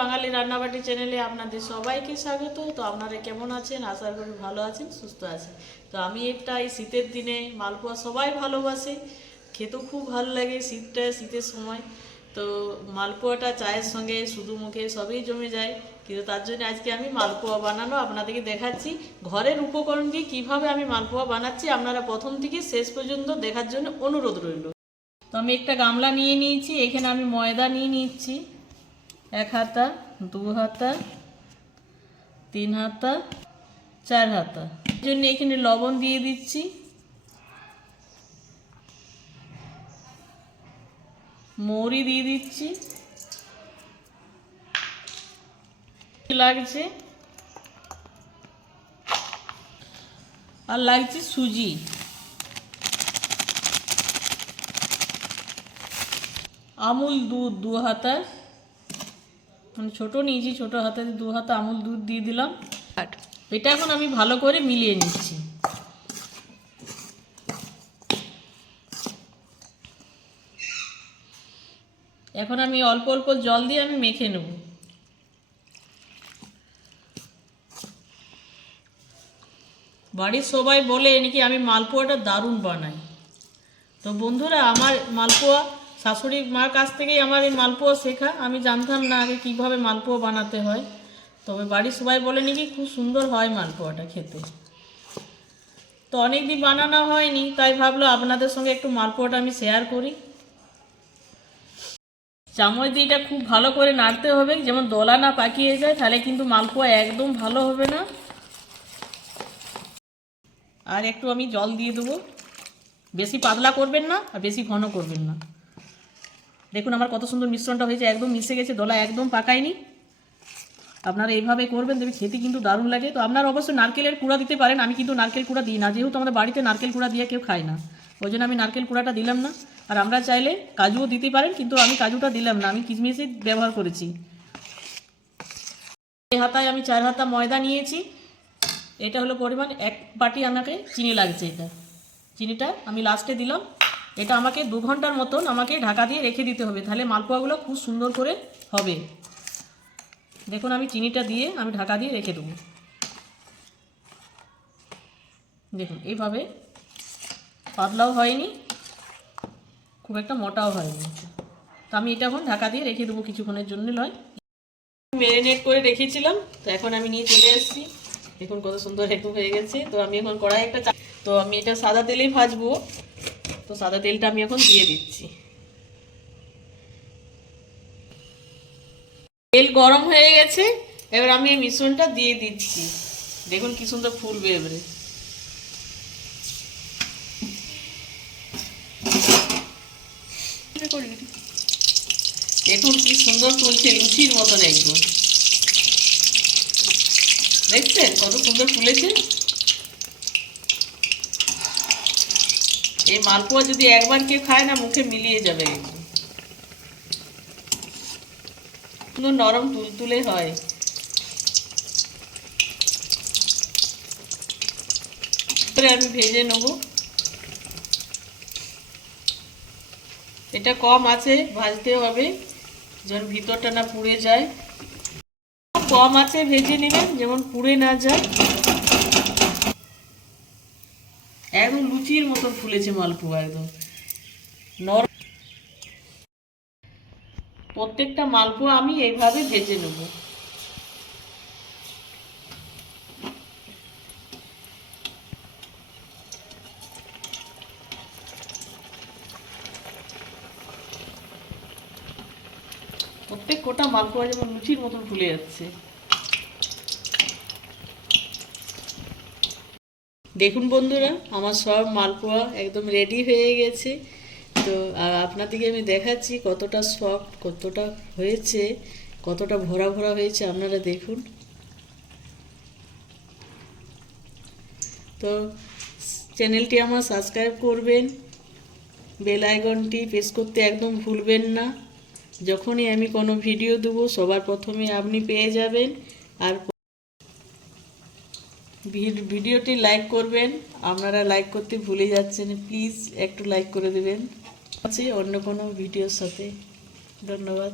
বাঙালি রান্নাবাটি চ্যানেলে আপনাদের সবাইকে স্বাগত। তো আপনারা কেমন আছেন? আশা করি ভালো আছেন, সুস্থ আছেন। তো আমি এই শীতের দিনে মালপোয়া সবাই ভালোবাসে, খেতেও খুব ভালো লাগে শীতের সময়। তো মালপোয়াটা চায়ের সঙ্গে শুধু মুখে সবই জমে যায়, কিন্তু তার জন্য আজকে আমি মালপোয়া বানানো আপনাদেরকে দেখাচ্ছি। ঘরের উপকরণ দিয়ে কীভাবে আমি মালপোয়া বানাচ্ছি আপনারা প্রথম থেকে শেষ পর্যন্ত দেখার জন্য অনুরোধ রইল। তো আমি একটা গামলা নিয়ে নিয়েছি, এখানে আমি ময়দা নিয়ে নিচ্ছি 1 হাতা, 2 হাতা, 3 হাতা, 4 হাতা। এই জন্য এখানে লবণ দিয়ে দিচ্ছি, মৌরি দিয়ে দিচ্ছি, লাগছে আর লাগছে সুজি, আমুল দুধ 2 হাতা, মানে ছোটো নিয়েছি, ছোটো হাতাতে 2 হাতা আমুল দুধ দিয়ে দিলাম। এটা এখন আমি ভালো করে মিলিয়ে নিচ্ছি। এখন আমি অল্প অল্প জল দিয়ে আমি মেখে নেব। বাড়ির সবাই বলে নাকি আমি মালপোয়াটা দারুণ বানাই। তো বন্ধুরা, আমার মালপোয়া শাশুড়ি মার কাছ থেকেই আমার এই মালপোয়া শেখা। আমি জানতাম না আগে কীভাবে মালপোয়া বানাতে হয়, তবে বাড়ির সবাই বলে নাকি খুব সুন্দর হয় মালপোয়াটা খেতে। তো অনেক দিন বানানো হয়নি, তাই ভাবলো আপনাদের সঙ্গে একটু মালপোয়াটা আমি শেয়ার করি। চামচ দিয়ে এটা খুব ভালো করে নাড়তে হবে, যেমন দলা না পাকিয়ে যায়, তাহলে কিন্তু মালপোয়া একদম ভালো হবে না। আর একটু আমি জল দিয়ে দেবো, বেশি পাতলা করবেন না আর বেশি ঘন করবেন না। দেখুন আমার কত সুন্দর মিশ্রণটা হয়েছে, একদম মিশে গেছে, দলা একদম পাকায়নি। আপনারা এইভাবে করবেন, দেখবেন খেতে কিন্তু দারুণ লাগে। তো আপনারা অবশ্যই নারকেলের কুড়া দিতে পারেন, আমি কিন্তু নারকেল কুড়া দিই না, যেহেতু আমাদের বাড়িতে নারকেল কুড়া দিয়ে কেউ খায় না, ওই জন্য আমি নারকেল কুড়াটা দিলাম না। আর আমরা চাইলে কাজুও দিতে পারেন, কিন্তু আমি কাজুটা দিলাম না, আমি কিশমিশই ব্যবহার করেছি। এই হাতায় আমি 4 হাতা ময়দা নিয়েছি, এটা হলো পরিমাণ 1 বাটি আমাকে চিনি লাগছে। এটা চিনিটা আমি লাস্টে দিলাম। এটা আমাকে 2 ঘন্টার মতন আমাকে ঢাকা দিয়ে রেখে দিতে হবে, তাহলে মালপোয়াগুলো খুব সুন্দর করে হবে। দেখুন আমি চিনিটা দিয়ে আমি ঢাকা দিয়ে রেখে দেবো। দেখুন এইভাবে পাতলাও হয়নি, খুব একটা মোটাও হয়নি। তো আমি এটা এখন ঢাকা দিয়ে রেখে দেবো কিছুক্ষণের জন্য। নয় ম্যারিনেট করে রেখেছিলাম, তো এখন আমি নিয়ে চলে এসেছি। দেখুন কত সুন্দর একটু হয়ে গেছে। তো আমি এখন কড়াই তো আমি এটা সাদা তেলেই ভাজবো। তো সাদা তেলটা আমি এখন দিয়ে দিচ্ছি। তেল গরম হয়ে গেছে, এবার আমি এই মিশ্রণটা দিয়ে দিচ্ছি। দেখুন কি সুন্দর ফুলবে এবারে। দেখুন কি সুন্দর ফুলছে, লুচির মতন একদম। দেখছেন কত সুন্দর ফুলেছে। এই মালপোয়া যদি একবার কেউ খায় না, মুখে মিলিয়ে যাবে একদম। পুরো নরম তুলতুলে হয়। আমি ভেজে নেব। এটা কম আছে ভাজতে হবে, যেন ভিতরটা না পুড়ে যায়। কম আছে ভেজে নেবেন, যেমন পুড়ে না যায়। একদম লুচির মতন ফুলেছে মালপোয়া, একদম নরম। প্রত্যেকটা মালপোয়া আমি এইভাবে ভেজে নেব। প্রত্যেক কোটা মালপোয়া যেমন লুচির মতন ফুলে যাচ্ছে। দেখুন বন্ধুরা, আমার সব মালপোয়া একদম রেডি হয়ে গেছে। তো আপনাদেরকে আমি দেখাচ্ছি কতটা সফট, কতটা হয়েছে, কতটা ভরা ভরা হয়েছে, আপনারা দেখুন। তো চ্যানেলটি আমার সাবস্ক্রাইব করবেন, বেল আইকনটি প্রেস করতে একদম ভুলবেন না। যখনই আমি কোনো ভিডিও দেবো সবার প্রথমে আপনি পেয়ে যাবেন। আর ভিডিওটি লাইক করবেন, আপনারা লাইক করতে ভুলে যাচ্ছেন, প্লিজ একটু লাইক করে দেবেন। আছে অন্য কোনো ভিডিওর সাথে। ধন্যবাদ।